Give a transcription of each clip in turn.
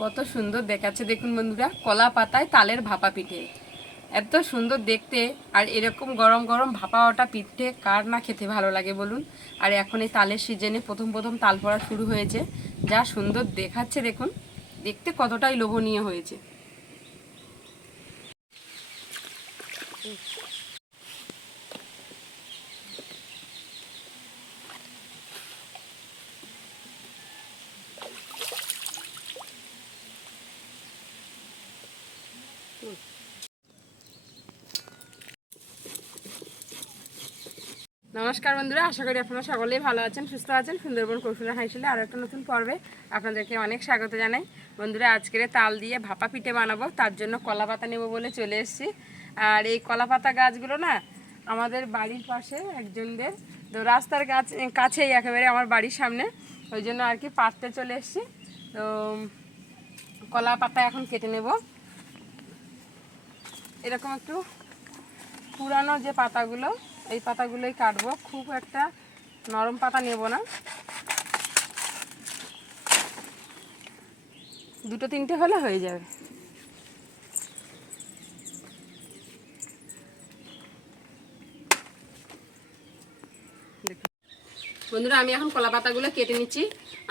কত সুন্দর দেখাচ্ছে দেখুন বন্ধুরা, কলা পাতায় তালের ভাপা পিঠে। এত সুন্দর দেখতে, আর এরকম গরম গরম ভাপা ওটা পিঠে, কার না খেতে ভালো লাগে বলুন। আর এখন এই তালের সিজনে প্রথম প্রথম তাল পড়া শুরু হয়েছে। যা সুন্দর দেখাচ্ছে দেখুন, দেখতে কতটাই লোভনীয় হয়েছে। নমস্কার বন্ধুরা, আশা করি আপনারা সকলেই ভালো আছেন, সুস্থ আছেন। সুন্দরবন কৌশলে হাইছিলে আরও একটা নতুন পর্বে আপনাদেরকে অনেক স্বাগত জানাই। বন্ধুরা, আজকের তাল দিয়ে ভাপা পিঠে বানাবো, তার জন্য কলা পাতা নেব বলে চলে এসেছি। আর এই কলা পাতা গাছগুলো না, আমাদের বাড়ির পাশে একজনদের, তো রাস্তার গাছ কাছেই একেবারে আমার বাড়ির সামনে, ওই জন্য আর কি পাততে চলে এসেছি। তো, কলা পাতা এখন কেটে নেব। এরকম একটু পুরানো যে পাতাগুলো, এই পাতাগুলোই কাটবো। খুব একটা নরম পাতা নেব না। দুটো তিনটে হলে হয়ে যাবে। বন্ধুরা, আমি এখন কলা পাতাগুলো কেটে নিচ্ছি।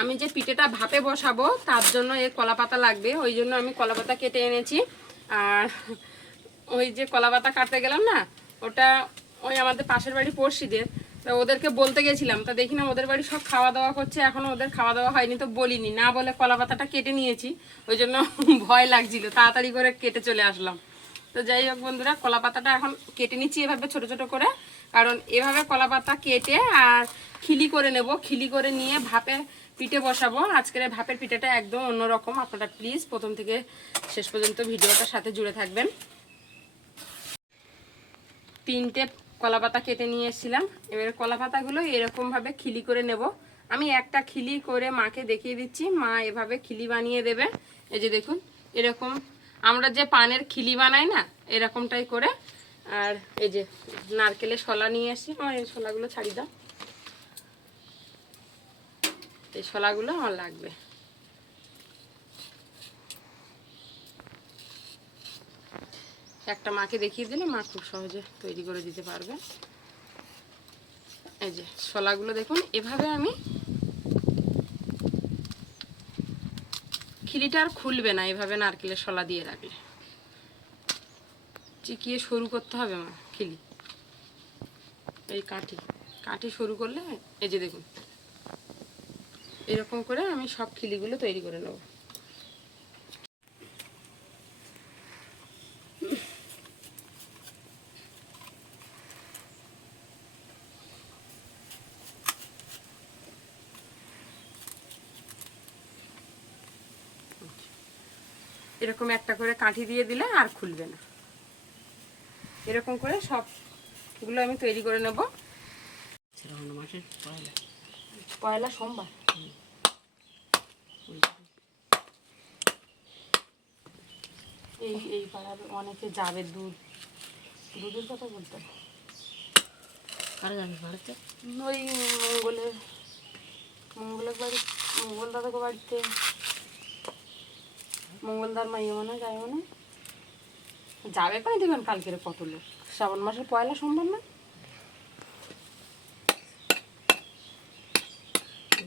আমি যে পিঠেটা ভাপে বসাবো, তার জন্য এই কলা পাতা লাগবে। ওই জন্য আমি কলা পাতা কেটে এনেছি। আর ওই যে কলা পাতা কাটতে গেলাম না, ওটা ওই আমাদের পাশের বাড়ি পড়শিদের, তো ওদেরকে বলতে গেছিলাম, তা দেখি না ওদের বাড়ি সব খাওয়া দাওয়া করছে, এখনও ওদের খাওয়া দাওয়া হয়নি তো বলিনি, না বলে কলা পাতাটা কেটে নিয়েছি, ওই জন্য ভয় লাগছিল, তাড়াতাড়ি করে কেটে চলে আসলাম। তো যাই হোক বন্ধুরা কলা পাতাটা এখন কেটে নিচ্ছি এভাবে ছোট ছোট করে, কারণ এভাবে কলা পাতা কেটে আর খিলি করে নেব, খিলি করে নিয়ে ভাপে পিঠে বসাবো, আজকের ভাপের পিঠেটা একদম অন্যরকম, আপনারা প্লিজ প্রথম থেকে শেষ পর্যন্ত ভিডিওটার সাথে জুড়ে থাকবেন। তিনটে কলা পাতা কেটে নিয়ে এসেছিলাম এবারে কলা পাতাগুলো এরকমভাবে খিলি করে নেব। আমি একটা খিলি করে মাকে দেখিয়ে দিচ্ছি। মা এভাবে খিলি বানিয়ে দেবে। এই যে দেখুন, এরকম আমরা যে পানের খিলি বানাই না, এরকমটাই করে। আর এই যে নারকেলের শলা নিয়ে আসি আমার এই শলাগুলো ছাড়ি দাও। এই শলাগুলো আমার লাগবে। একটা মাকে দেখিয়ে দিলে মা খুব সহজে তৈরি করে দিতে পারবে। এই যে শলাগুলো দেখুন, এভাবে আমি খিলিটা আর খুলবে না, এভাবে নারকেলের শলা দিয়ে রাখলে। চিকিয়ে সরু করতে হবে মা, খিলি। এই কাঠি কাঠি সরু করলে, এই যে দেখুন, এরকম করে আমি সব খিলিগুলো তৈরি করে নেব। এরকম একটা করে কাঠি দিয়ে দিলে আর খুলবে না। এরকম করে সবগুলো আমি তৈরি করে নেব। মাসের পয়লা পয়লা সোমবার। এই এই পাড়ার অনেকে যাবে দুধ দুধের কথা বলতে হবে। কারা যাবে বাড়িতে? ওই মঙ্গলের মঙ্গলের বাড়ি মঙ্গল দাদাকে বাড়িতে। মঙ্গলদার মাইয়া মনে হয় যায় মনে যাবে কেন দেবেন কালকের কত লোক শ্রাবণ মাসের পয়লা সোমবার না?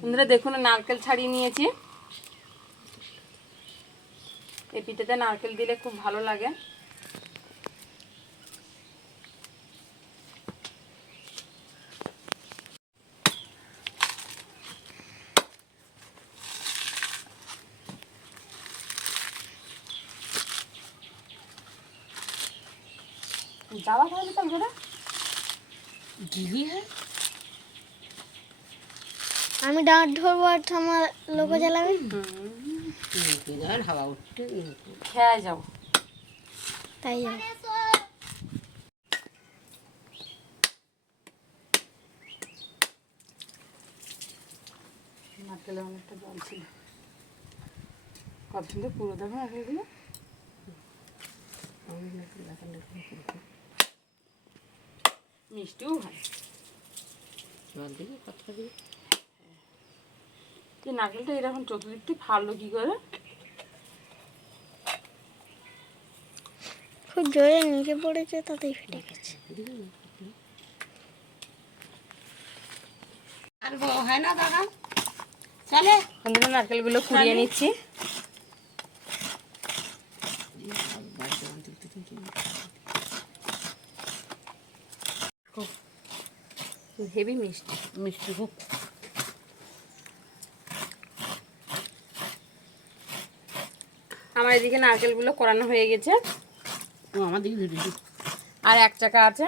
বন্ধুরা, দেখুন, নারকেল ছাড়িয়ে নিয়েছি। এই পিঠেতে নারকেল দিলে খুব ভালো লাগে। গিলি হ্যাঁ। আমি ডাঁট ধরবো আর আমার লোক জ্বালাবে? হাওয়া উঠতে খেয়ে যাও। তাই যাও। নারকেলে অনেকটা জল ছিল। কত সুন্দর পুরো দেখো নারকেলগুলো মিষ্টিও ভালো। জল দিয়ে হ্যাঁ। যে নারকেলটা এরকম চতুর্দিকটি করে? খুব জোরে নিচে পড়েছে তাতেই ফেটে গেছে। আর হয় না দাদা? চলে। নারকেলগুলো কুড়িয়ে নিচ্ছি। হেভি মিষ্টি। মিষ্টি খুব। আমার এদিকে নারকেলগুলো করানো হয়ে গেছে। ও আমার দিকে আর এক চাকা আছে।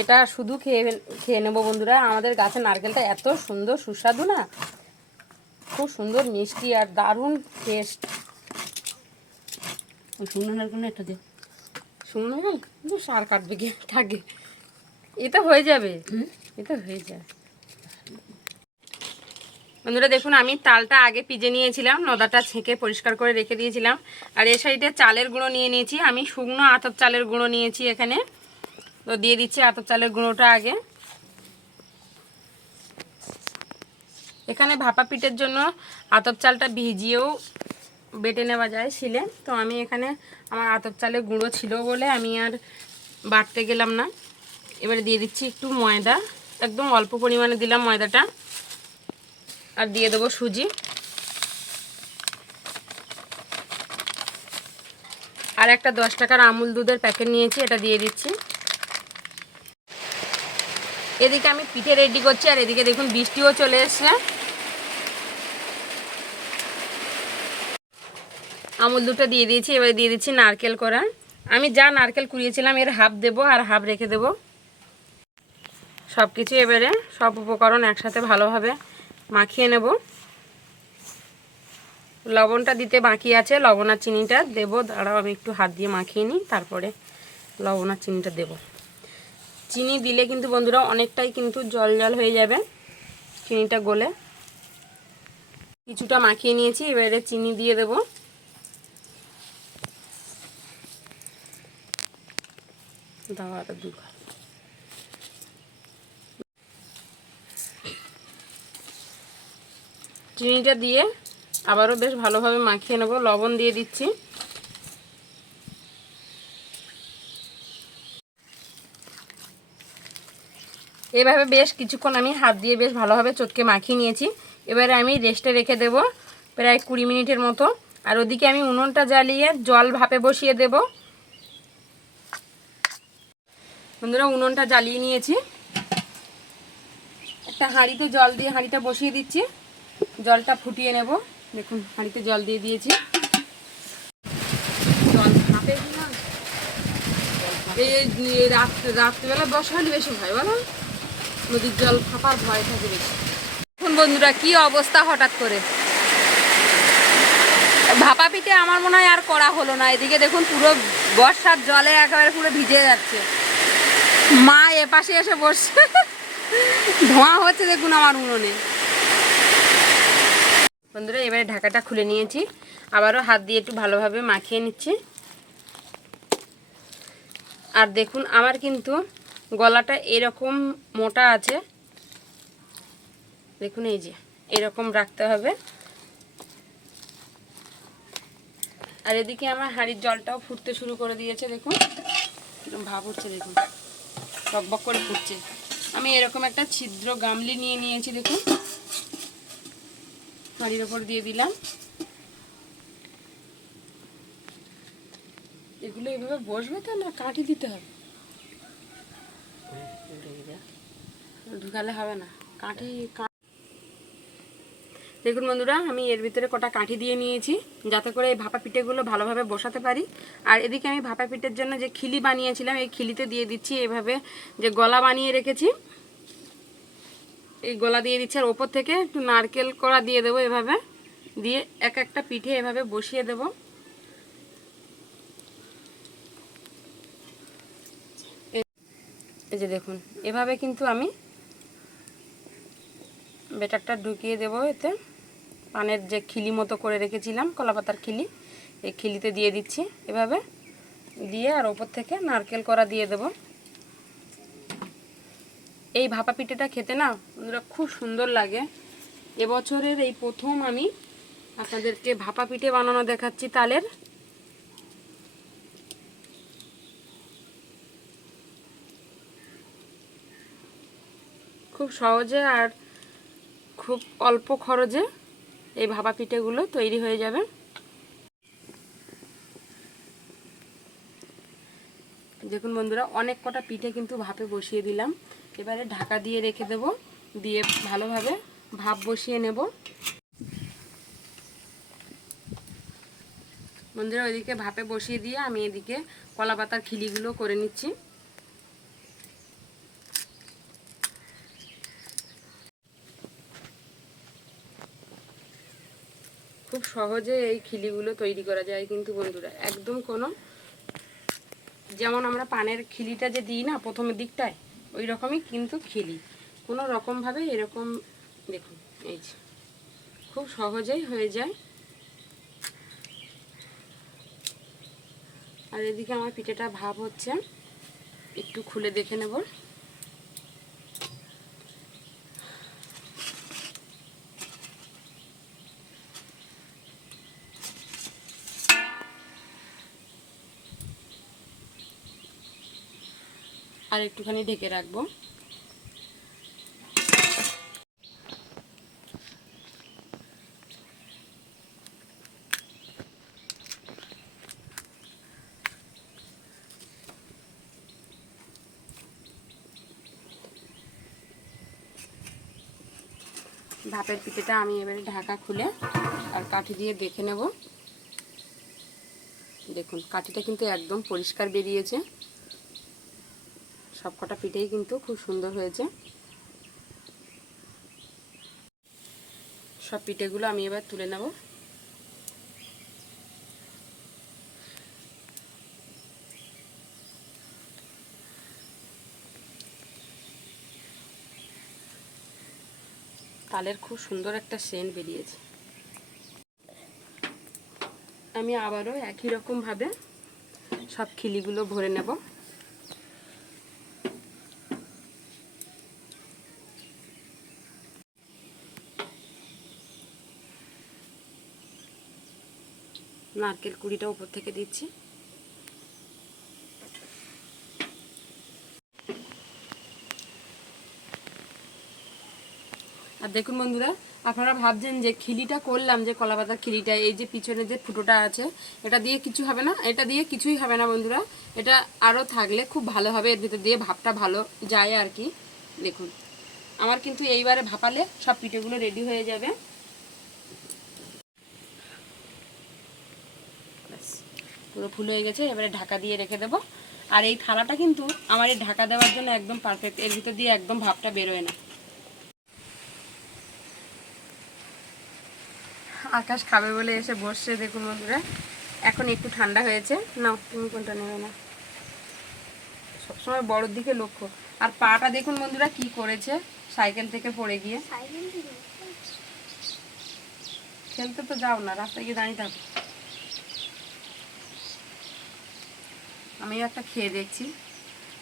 এটা শুধু খেয়ে খেয়ে নেব বন্ধুরা। আমাদের গাছে নারকেলটা এত সুন্দর সুস্বাদু না? খুব সুন্দর মিষ্টি আর দারুণ টেস্ট ওই শুকনো নারকেল একটা দে। শুনুন কিন্তু সার কাটবে কি? থাকে এটা হয়ে যাবে। এটা হয়ে যাবে বন্ধুরা দেখুন আমি তালটা আগে পিজে নিয়েছিলাম নদাটা ছেঁকে পরিষ্কার করে রেখে দিয়েছিলাম। আর এ সাইডে চালের গুঁড়ো নিয়ে নিয়েছি। আমি শুকনো আতপ চালের গুঁড়ো নিয়েছি এখানে। তো দিয়ে দিচ্ছি আতপ চালের গুঁড়োটা আগে। এখানে ভাপা পিঠের জন্য আতপ চালটা ভিজিয়েও বেটে নেওয়া যায় শিলে। তো আমি এখানে আমার আতপ চালের গুঁড়ো ছিল বলে আমি আর বাটতে গেলাম না। এবারে দিয়ে দিচ্ছি একটু ময়দা। একদম অল্প পরিমাণে দিলাম ময়দাটা। আর দিয়ে দেবো সুজি। আর একটা দশ টাকার আমুল দুধের প্যাকেট নিয়েছি, এটা দিয়ে দিচ্ছি। এদিকে আমি পিঠে রেডি করছি, আর এদিকে দেখুন বৃষ্টিও চলে এসছে। আমুল দুধটা দিয়ে দিয়েছি, এবারে দিয়ে দিচ্ছি নারকেল করা। আমি যা নারকেল কুড়িয়েছিলাম, এর হাফ দেবো আর হাফ রেখে দেবো। সব কিছু এবারে সব উপকরণ একসাথে ভালোভাবে মাখিয়ে নেব। লবণটা দিতে বাকি আছে, লবণ আর চিনিটা দেবো। দাঁড়াও, আমি একটু হাত দিয়ে মাখিয়ে নিই, তারপরে লবণ আর চিনিটা দেব। চিনি দিলে কিন্তু বন্ধুরা অনেকটাই কিন্তু জল জল হয়ে যাবে, চিনিটা গলে। কিছুটা মাখিয়ে নিয়েছি, এবারে চিনি দিয়ে দেবো। দাও আরও চিনিটা দিয়ে আবারও বেশ ভালোভাবে মাখিয়ে নেব। লবণ দিয়ে দিচ্ছি। এভাবে বেশ কিছুক্ষণ আমি হাত দিয়ে বেশ ভালোভাবে চটকে মাখিয়ে নিয়েছি। এবারে আমি রেস্টে রেখে দেব প্রায় কুড়ি মিনিটের মতো। আর ওদিকে আমি উনুনটা জ্বালিয়ে জল ভাপে বসিয়ে দেব। বন্ধুরা, উনুনটা জ্বালিয়ে নিয়েছি। একটা হাঁড়িতে জল দিয়ে হাঁড়িটা বসিয়ে দিচ্ছি। জলটা ফুটিয়ে নেব। দেখুন, হাঁড়িতে জল দিয়ে দিয়েছি। জল ভাপে এই এই রাত, রাত্রিবেলা বসালে বেশি ভয় বলো। নদীর জল ফাঁপার ভয় থাকে বেশি। এখন বন্ধুরা, কি অবস্থা হঠাৎ করে। ভাপা পিঠে আমার মনে হয় আর করা হলো না। এদিকে দেখুন, পুরো বর্ষার জলে একেবারে পুরো ভিজে যাচ্ছে। মা এ পাশে এসে বসছে। ধোঁয়া হচ্ছে দেখুন আমার উনুনে। বন্ধুরা, এবারে ঢাকাটা খুলে নিয়েছি। আবারও হাত দিয়ে একটু ভালোভাবে মাখিয়ে নিচ্ছি। আর দেখুন, আমার কিন্তু গলাটা এরকম মোটা আছে। দেখুন এই যে, এরকম রাখতে হবে। আর এদিকে আমার হাঁড়ির জলটাও ফুটতে শুরু করে দিয়েছে, দেখুন। এরকম ভাব উঠছে দেখুন। টকবক করে ফুটছে। আমি এরকম একটা ছিদ্র গামলি নিয়ে নিয়েছি, দেখুন। হাঁড়ির ওপর দিয়ে দিলাম। এগুলো এভাবে বসবে তো না? কাঠি দিতে হবে। ঢুকালে হবে না। কাঠি দেখুন বন্ধুরা, আমি এর ভিতরে কটা কাঠি দিয়ে নিয়েছি, যাতে করে এই ভাপা পিঠেগুলো ভালোভাবে বসাতে পারি। আর এদিকে আমি ভাপা পিঠের জন্য যে খিলি বানিয়েছিলাম, এই খিলিতে দিয়ে দিচ্ছি এভাবে যে গলা বানিয়ে রেখেছি। এই গলা দিয়ে দিচ্ছি, আর ওপর থেকে একটু নারকেল করা দিয়ে দেবো এভাবে। দিয়ে এক একটা পিঠে এভাবে বসিয়ে দেব। এই যে দেখুন, এভাবে কিন্তু আমি বেটারটা ঢুকিয়ে দেবো এতে। পানের যে খিলি মতো করে রেখেছিলাম, কলাপাতার খিলি, এই খিলিতে দিয়ে দিচ্ছি এভাবে। দিয়ে আর ওপর থেকে নারকেল করা দিয়ে দেব। এই ভাপা পিঠেটা খেতে না বন্ধুরা খুব সুন্দর লাগে। এবছরের এই প্রথম আমি আপনাদেরকে ভাপা পিঠে বানানো দেখাচ্ছি তালের। খুব সহজে আর খুব অল্প খরচে এই ভাপা পিঠেগুলো তৈরি হয়ে যাবে। দেখুন বন্ধুরা, অনেক কটা পিঠে কিন্তু ভাপে বসিয়ে দিলাম। এবারে ঢাকা দিয়ে রেখে দেব। দিয়ে ভালোভাবে ভাপ বসিয়ে নেব। বন্ধুরা, ওইদিকে ভাপে বসিয়ে দিয়ে আমি এদিকে কলা পাতার খিলিগুলো করে নিচ্ছি। খুব সহজে এই খিলিগুলো তৈরি করা যায় কিন্তু বন্ধুরা, একদম কোনো যেমন আমরা পানের খিলিটা যে দিই না প্রথমের দিকটায় ওই রকমই কিন্তু খেলি। কোনো রকমভাবে এরকম, দেখুন, এই যে, খুব সহজেই হয়ে যায়। আর এদিকে আমার পিঠেটা ভাব হচ্ছে, একটু খুলে দেখে নেব। আর একটুখানি ঢেকে রাখব। ভাপের পিঠেটা আমি এবারে ঢাকা খুলে আর কাঠি দিয়ে দেখে নেব। দেখুন, কাঠিটা কিন্তু একদম পরিষ্কার বেরিয়েছে। সব কটা পিঠেই কিন্তু খুব সুন্দর হয়েছে। সব পিঠেগুলো আমি এবার তুলে নেব। তালের খুব সুন্দর একটা সেন্ট বেরিয়েছে। আমি আবারও একই রকমভাবে সব খিলিগুলো ভরে নেব। নারকেল কুড়িটা উপর থেকে দিচ্ছি। আর দেখুন বন্ধুরা, আপনারা ভাবছেন যে খিলিটা করলাম যে কলা পাতার খিলিটা, এই যে পিছনে যে ফুটোটা আছে, এটা দিয়ে কিছু হবে না? এটা দিয়ে কিছুই হবে না বন্ধুরা। এটা আরও থাকলে খুব ভালো হবে, এর ভিতর দিয়ে ভাপটা ভালো যায় আর কি। দেখুন, আমার কিন্তু এইবারে ভাপালে সব পিঠেগুলো রেডি হয়ে যাবে। পুরো ফুল হয়ে গেছে এবারে ঢাকা দিয়ে রেখে দেবো। আর এই থালাটা কিন্তু আমার এই ঢাকা দেওয়ার জন্য একদম পারফেক্ট এর ভিতর দিয়ে একদম ভাপটা বেরোয় না। আকাশ খাবে বলে এসে বসছে দেখুন বন্ধুরা। এখন একটু ঠান্ডা হয়েছে। না তুমি কোনটা নেবে না? সবসময় বড়োর দিকে লক্ষ্য। আর পাটা দেখুন বন্ধুরা কি করেছে সাইকেল থেকে পড়ে গিয়ে। খেলতে তো যাও না রাস্তায় গিয়ে দাঁড়িয়ে থাকো। আমিও একটা খেয়ে দেখছি।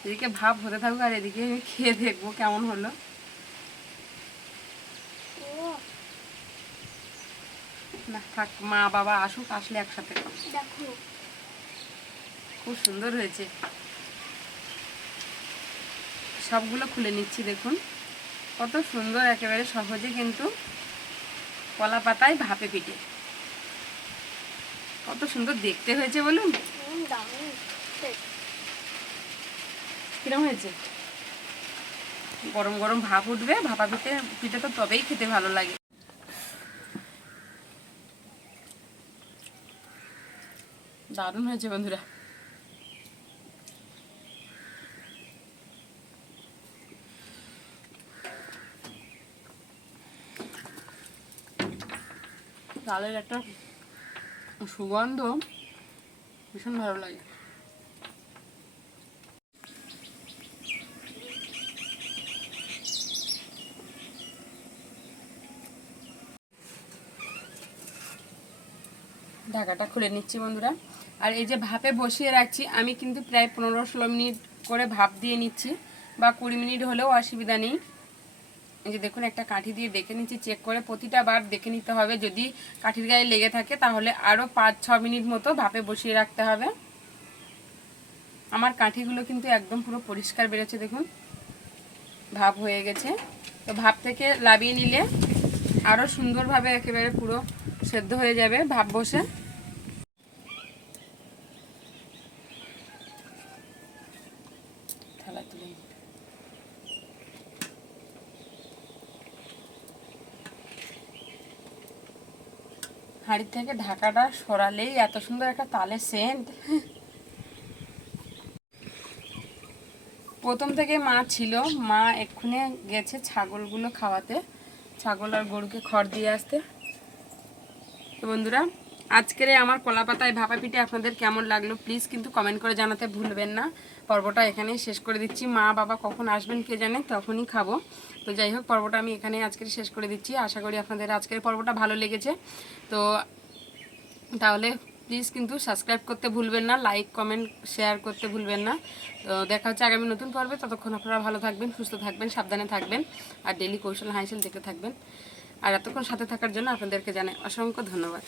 এদিকে ভাব হতে থাকুক আর এদিকে আমি খেয়ে দেখব কেমন হলো। না থাক মা বাবা আসুক আসলে একসাথে খুব। সুন্দর হয়েছে। সবগুলো খুলে নিচ্ছি দেখুন। কত সুন্দর একেবারে সহজে কিন্তু কলা পাতায় ভাপে পিঠে। কত সুন্দর দেখতে হয়েছে বলুন। কিরম হয়েছে? গরম গরম ভাপ উঠবে, ভাপা পিঠে পিঠে তো তবেই খেতে ভালো লাগে। দারুণ হয়েছে বন্ধুরা। তালের একটা সুগন্ধ ভীষণ ভালো লাগে। ঢাকাটা খুলে নিচ্ছি বন্ধুরা। আর এই যে ভাপে বসিয়ে রাখছি, আমি কিন্তু প্রায় পনেরো ষোলো মিনিট করে ভাপ দিয়ে নিচ্ছি বা কুড়ি মিনিট হলেও অসুবিধা নেই। এই যে দেখুন, একটা কাঠি দিয়ে দেখে নিচ্ছি, চেক করে প্রতিটা বার দেখে নিতে হবে। যদি কাঠির গায়ে লেগে থাকে, তাহলে আরও পাঁচ, ছ মিনিট মতো ভাপে বসিয়ে রাখতে হবে। আমার কাঠিগুলো কিন্তু একদম পুরো পরিষ্কার বেরোচ্ছে, দেখুন। ভাপ হয়ে গেছে। তো ভাপ থেকে লাবিয়ে নিলে আরও সুন্দরভাবে একেবারে পুরো সেদ্ধ হয়ে যাবে ভাপ বসে। তুলে থেকে ঢাকাটা সরালেই এত সুন্দর একটা তালের সেন্ট প্রথম থেকে মা ছিল, মা এক্ষুনি গেছে ছাগলগুলো খাওয়াতে, ছাগল আর গরুকে খড় দিয়ে আসতে। তো বন্ধুরা আজকের আমার কলা পাতায় ভাপা পিঠে আপনাদের কেমন লাগল প্লিজ কিন্তু কমেন্ট করে জানাতে ভুলবেন না। পর্বটা এখানে শেষ করে দিচ্ছি। মা, বাবা কখন আসবেন কে জানে, তখনই খাব। তো যাই হোক, পর্বটা আমি এখানেই আজকের শেষ করে দিচ্ছি। আশা করি আপনাদের আজকের পর্বটা ভালো লেগেছে। তো তাহলে প্লিজ কিন্তু সাবস্ক্রাইব করতে ভুলবেন না, লাইক কমেন্ট শেয়ার করতে ভুলবেন না। তো দেখা হচ্ছে আগামী নতুন পর্বে। ততক্ষণ আপনারা ভালো থাকবেন, সুস্থ থাকবেন, সাবধানে থাকবেন আর ডেলি কৌশল হাইসেল দেখতে থাকবেন। আর এতক্ষণ সাথে থাকার জন্য আপনাদেরকে জানাই অসংখ্য ধন্যবাদ।